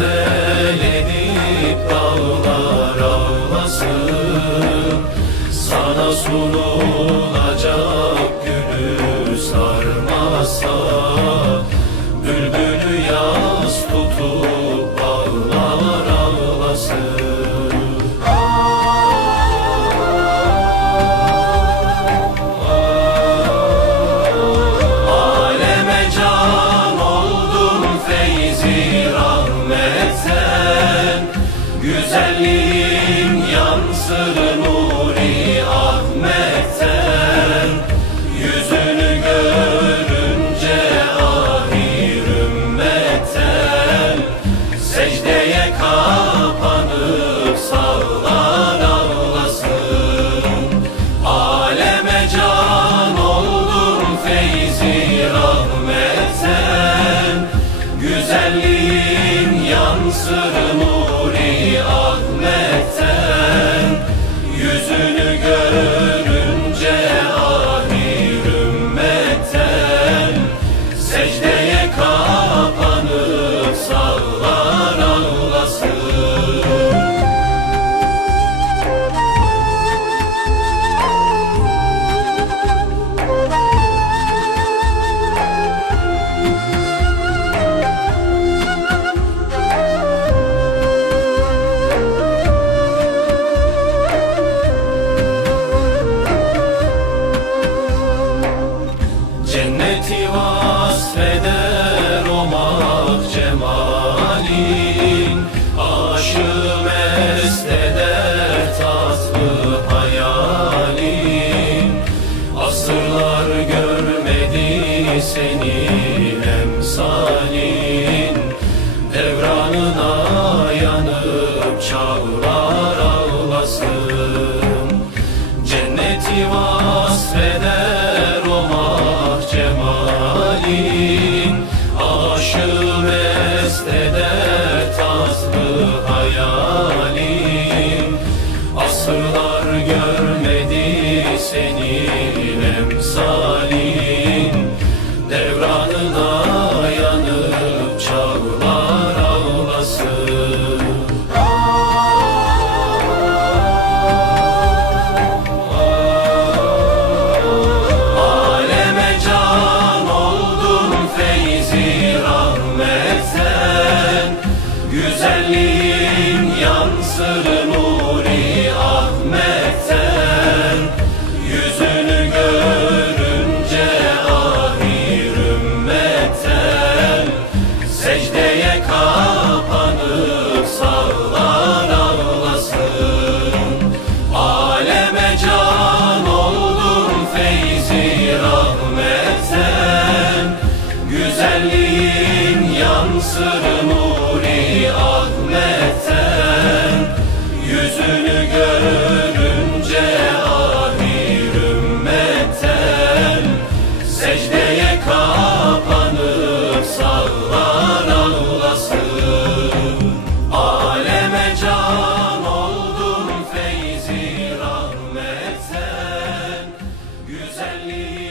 yükselenip dağlar ağlasın Sana sunulacak senin emsalin. Devranına yanıp çağlar ağlasın. Cenneti vasfeder o mah cemalin Aşığı mest eder hayalin. Asırlar görmedi seni. You.